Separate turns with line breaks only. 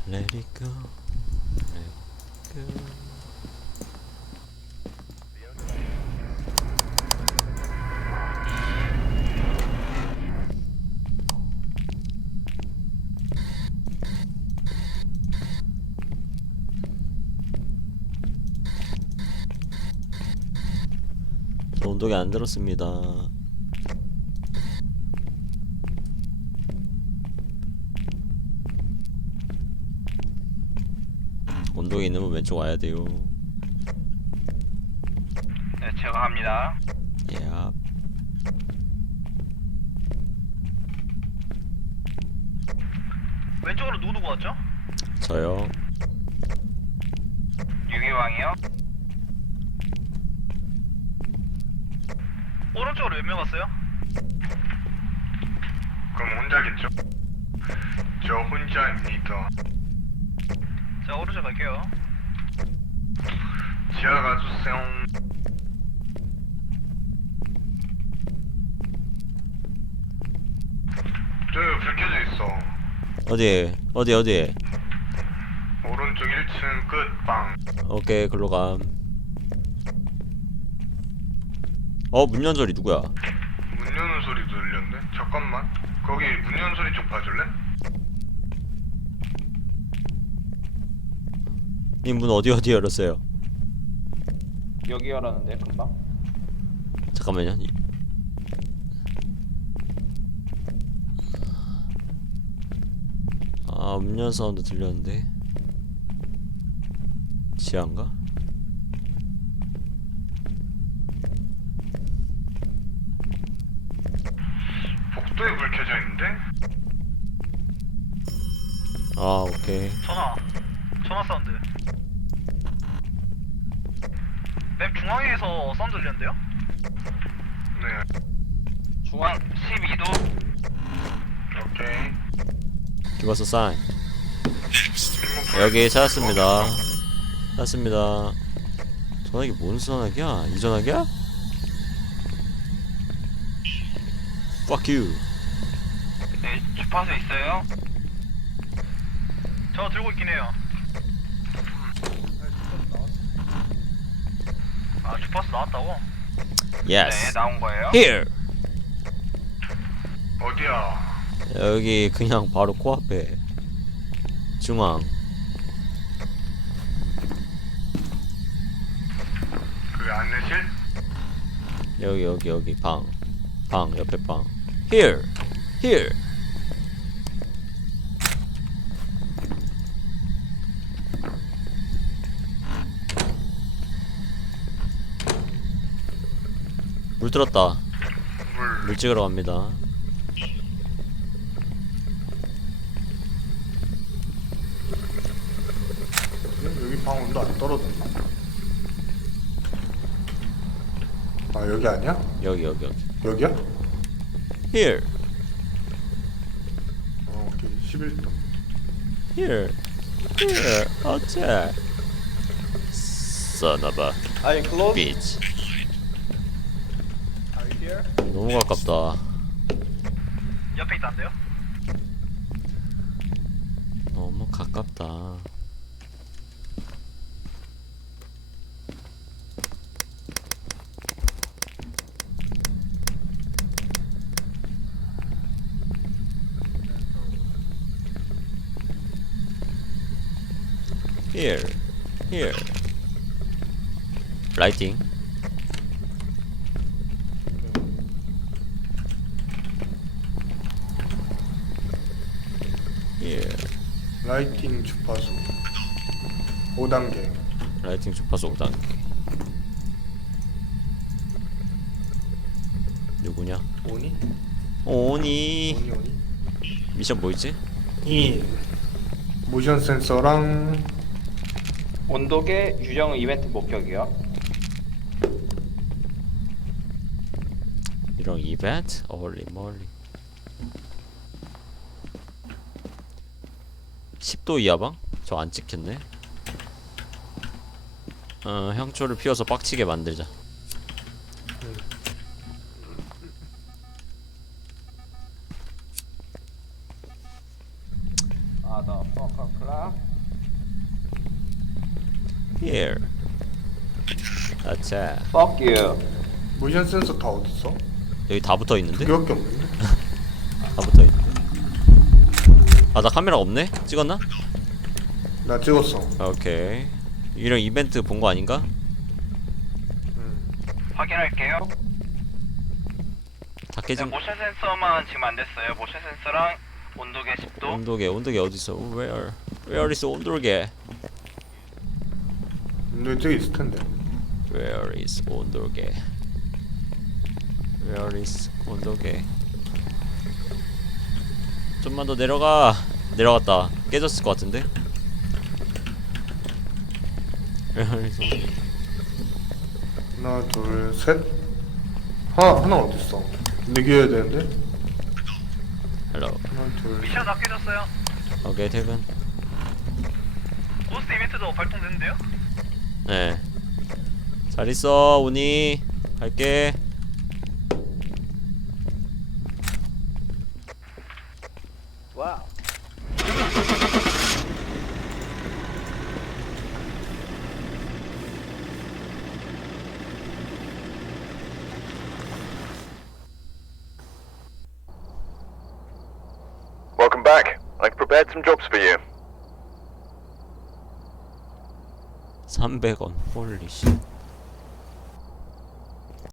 Let it go, let it go. 온도계 안 들었습니다. 온도계 있으면 왼쪽 와야 돼요.
네, 제가 갑니다.
예.
왼쪽으로 누구 왔죠?
저요.
유기왕이요. 오른쪽으로 몇 명 왔어요?
그럼 혼자겠죠? 저 혼자입니다.
제가 오른쪽 갈게요.
지하 가주세요. 저기 불 켜져 있어.
어디?
오른쪽 1층 끝방.
오케이, 글로 감. 문 연 소리 누구야?
문 여는 소리 들렸네? 잠깐만. 거기 문 여는 소리 좀 봐줄래?
이 문 어디 열었어요?
여기 열었는데 금방.
잠깐만요. 문 연 사운드 들렸는데. 지하인가?
복도에 불 켜져 있는데?
오케이.
전화 사운드. 맵 중앙에서 사운드 들렸는데요?
네.
중앙
12도.
오케이.
Give us a sign. 여기 찾았습니다. 전화기 뭔 전화기야? 이 전화기야? Fuck you.
네, 주파수 있어요? 저 들고 있긴 해요. 주파수 나왔다고?
Yes.
네, 나온 거예요.
Here.
어디야?
여기 그냥 바로 코앞에. 중앙.
그 안내실?
여기 방 옆에 방. Here. 물 들었다. 물 찍으러 갑니다.
여기 방 온도 안 떨어졌나? 여기 아니야?
여기.
여기야?
Here.
오케이. 11도.
Here. 어째. Son of a
Are you close?
bitch.
Are you here?
너무 가깝다.
옆에 있다는데요?
너무 가깝다. Here. Lighting. Here.
라이팅 주파수 5단계.
라이팅 주파수 5단계. 누구냐?
오니?
오니.
오니?
미션 뭐있지?
모션 센서랑
온도계 유령 이벤트 목격이요.
이런 이벤트? 홀리 몰리. 10도 이하방? 저 안 찍혔네. 향초를 피워서 빡치게 만들자.
나 코카콜라.
Here. 아차.
Fuck you.
모션 센서 다 어딨어?
여기 다 붙어 있는데?
두 개밖에 없는데?
다 붙어 있는데. 아, 나 카메라 없네? 찍었나?
나 찍었어.
오케이. 이런 이벤트 본 거 아닌가?
확인할게요.
다
네,
깨진.
모션 센서만 지금 안 됐어요. 모션 센서랑 온도계 10도.
온도계 어디 있어? Where is 온도계?
근데 저기 있을 텐데.
Where is 온도계? Where is 온도계? 좀만 더 내려가. 내려갔다. 깨졌을 것 같은데. Where is 온도계?
하나, 둘, 셋. 하나 어딨어? 내기해야 되는데?
Hello.
하나, 둘.
미션 다 깨졌어요.
오케이, 퇴근.
고스트 이벤트도 발동됐는데요?
네. 잘 있어, 오니. 갈게.
와우.
Welcome back. I've prepared some jobs for you.
300원. 홀리 씨.